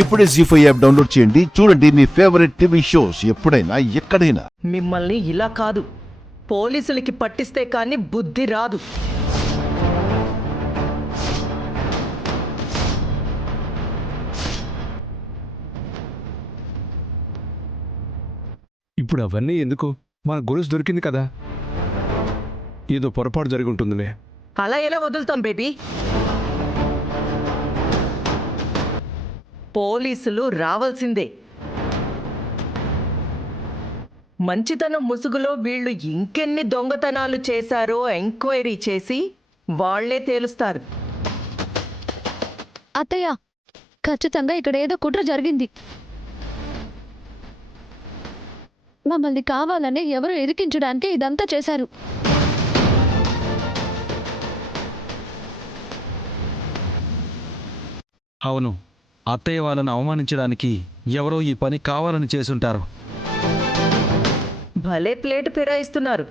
ఇప్పుడే జీ5 app download చేయండి. చూడండి మీ ఫేవరెట్ టీవీ షోస్ ఎప్పుడైనా ఎక్కడైనా. మిమ్మల్ని ఇలా కాదు, పోలీసులకి పట్టిస్తే కానీ బుద్ధి రాదు. ఇప్పుడు అవన్నీ ఎందుకు? మన గొలుసు దొరికింది కదా, ఏదో పొరపాటు జరిగి ఉంటుందిలే. అలా ఎలా వదులుతాం బేబీ? పోలీసులు రావాల్సిందే. మంచితనం ముసుగులో వీళ్ళు ఇంకెన్ని దొంగతనాలు చేశారో ఎంక్వైరీ చేసి వాళ్లే తేలుస్తారు. అత్తయ్య, ఖచ్చితంగా ఇక్కడ ఏదో కుట్ర జరిగింది. మమ్మల్ని కావాలని ఎవరు ఇరికించడానికి ఇదంతా చేశారు. అవును, అత్తయ్య వాళ్ళను అవమానించడానికి ఎవరో ఈ పని కావాలని చేసుంటారు. భలే ప్లేట్ ఫిరాయిస్తున్నారు.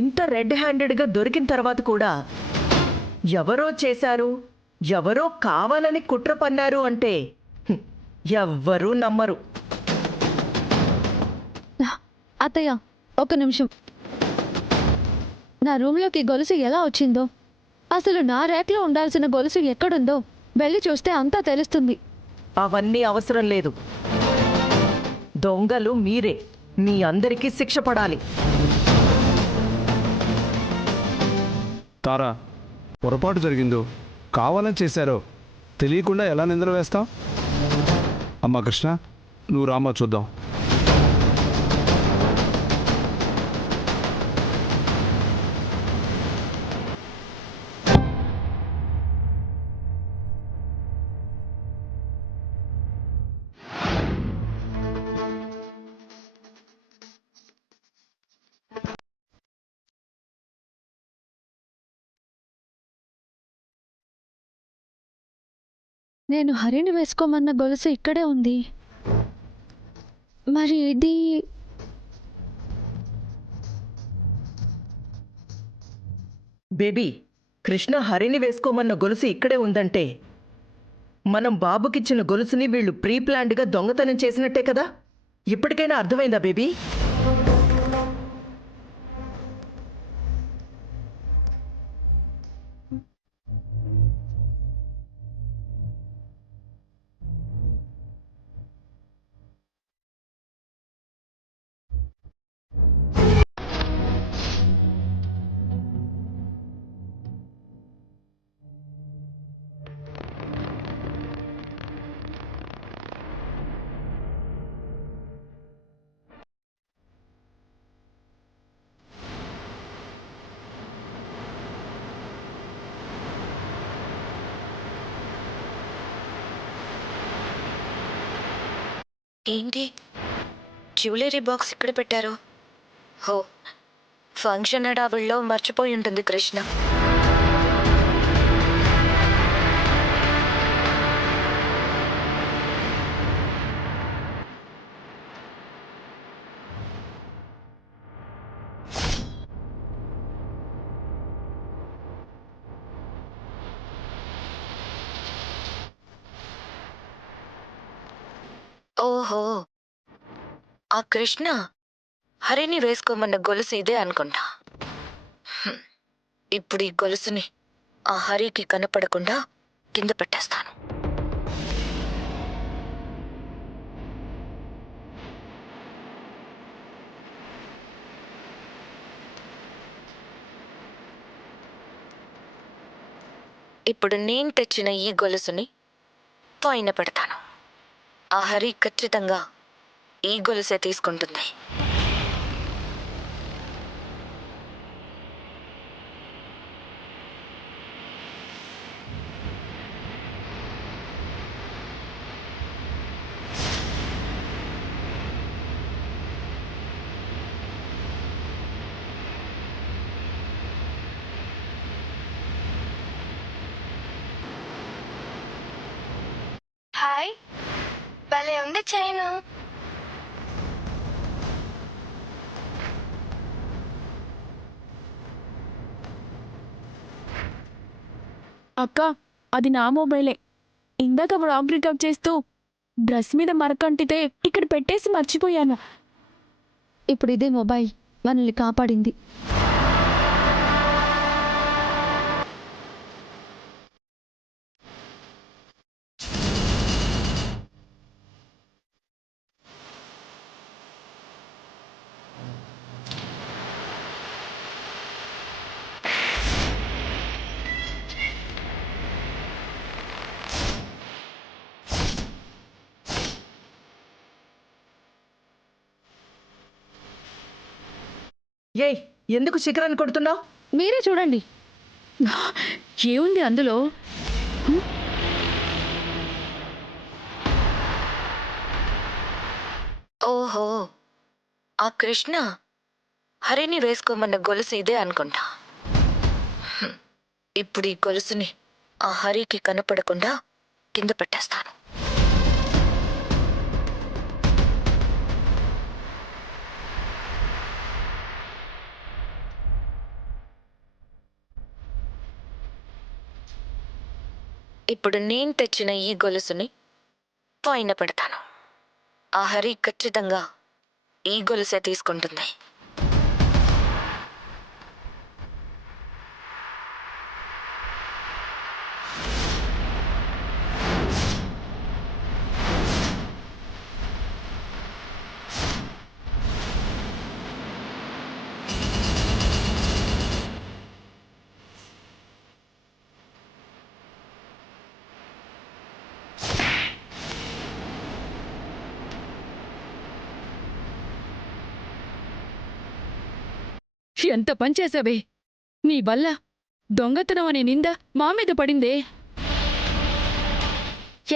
ఇంత రెడ్ హ్యాండెడ్గా దొరికిన తర్వాత కూడా ఎవరో చేశారు, ఎవరో కావాలని కుట్ర పన్నారు అంటే ఎవ్వరూ నమ్మరు. అత్తయ్య, ఒక నిమిషం. నా రూమ్లోకి గొలుసు ఎలా వచ్చిందో, అసలు నా ర్యాక్లో ఉండాల్సిన గొలుసు ఎక్కడుందో వెళ్ళి చూస్తే అంతా తెలుస్తుంది. అవన్నీ అవసరం లేదు. దొంగలు మీరే. మీ అందరికీ శిక్ష పడాలి. తారా, పొరపాటు జరిగిందో కావాలని చేశారో తెలియకుండా ఎలా నిందలు వేస్తావు? అమ్మా కృష్ణ, నువ్వు రామా చూద్దాం. నేను హరిని వేసుకోమన్న గొలుసు ఇక్కడే ఉంది. మరి ఇది బేబీ, కృష్ణ హరిని వేసుకోమన్న గొలుసు ఇక్కడే ఉందంటే మనం బాబుకిచ్చిన గొలుసుని వీళ్ళు ప్రీ ప్లాన్డ్గా దొంగతనం చేసినట్టే కదా. ఇప్పటికైనా అర్థమైందా బేబీ? ఏంటి జ్యువెలరీ బాక్స్ ఇక్కడ పెట్టారు? హో, ఫంక్షన్ హడావుల్లో మర్చిపోయి ఉంటుంది కృష్ణ. ఓహో, ఆ కృష్ణ హరిని వేసుకోమన్న గొలుసు ఇదే అనుకుంటా. ఇప్పుడు ఈ గొలుసుని ఆ హరికి కనపడకుండా కింద పెట్టేస్తాను. ఇప్పుడు నేను తెచ్చిన ఈ గొలుసుని పైన పెడతాను. ఆ హరి ఖచ్చితంగా ఈ గొలుసే తీసుకుంటుంది. హాయ్, భలే ఉంది చైను. అక్క, అది నా మొబైలే. ఇందాక వ్లాగ్ రికార్డ్ చేస్తూ డ్రెస్ మీద మరకంటితే ఇక్కడ పెట్టేసి మర్చిపోయాను. ఇప్పుడు ఇదే మొబైల్ మనల్ని కాపాడింది. ఏయ్, ఎందుకు శిఖరాన్ని కొడుతున్నావు? మీరే చూడండి. ఏముంది అందులో? ఓహో, ఆ కృష్ణ హరిని వేసుకోమన్న గొలుసు ఇదే అనుకుంటా. హ్మ్. ఇప్పుడు ఈ గొలుసుని ఆ హరికి కనపడకుండా కింద పెట్టేస్తాను. ఇప్పుడు నేను తెచ్చిన ఈ గొలుసుని పైన పెడతాను. ఆ హరి ఖచ్చితంగా ఈ గొలుసే తీసుకుంటుంది. ఎంత పని చేసావే! నీ వల్ల దొంగతనం అనే నింద మా మీద పడిందే.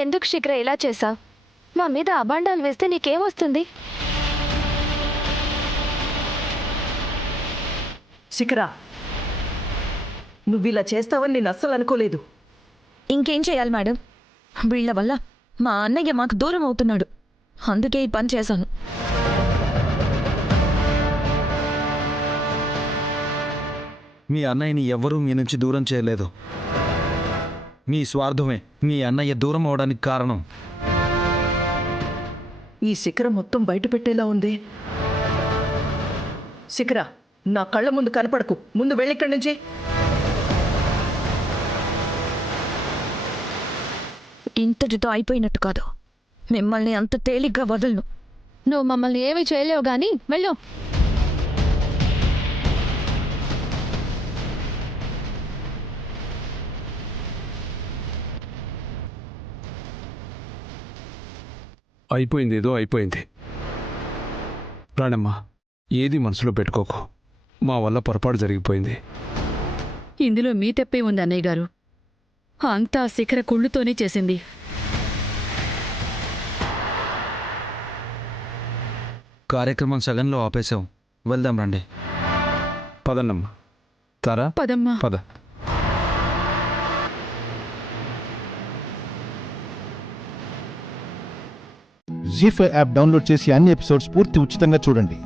ఎందుకు శిఖర ఇలా చేశావు? మా మీద అబాండాలు వేస్తే నీకేమొస్తుంది? శిఖరా, నువ్వు ఇలా చేస్తావని నేను అస్సలు అనుకోలేదు. ఇంకేం చేయాలి మేడం? వీళ్ళ వల్ల మా అన్నయ్య మాకు దూరం అవుతున్నాడు. అందుకే ఈ పని చేశాను. మీ అన్నయ్యని ఎవ్వరూ మీ నుంచి దూరం చేయలేదు. మీ స్వార్థమే మీ అన్నయ్య దూరం అవడానికి కారణం. ఈ శిఖర మొత్తం బయట పెట్టేలా ఉంది. శిఖర, నా కళ్ళ ముందు కనపడకు. ముందు వెళ్ళిక్కడి నుంచి. ఇంతటితో అయిపోయినట్టు కాదు. మిమ్మల్ని అంత తేలిగ్గా వదలను. నువ్వు మమ్మల్ని ఏమీ చేయలేవు గాని వెళ్ళు. అయిపోయింది, ఏదో అయిపోయింది. రాణమ్మా, ఏది మనసులో పెట్టుకోకు. మా వల్ల పొరపాటు జరిగిపోయింది. ఇందులో మీ తెప్పే ఉంది అన్నయ్య గారు. అంతా శిఖర కుళ్ళుతోనే చేసింది. కార్యక్రమం సగంలో ఆపేశాం. వెళ్దాం రండి. పదన్నమ్మా. తారా, పదమ్మా. పద. జీ5 యాప్ డౌన్లోడ్ చేసి అన్ని ఎపిసోడ్స్ పూర్తి ఉచితంగా చూడండి.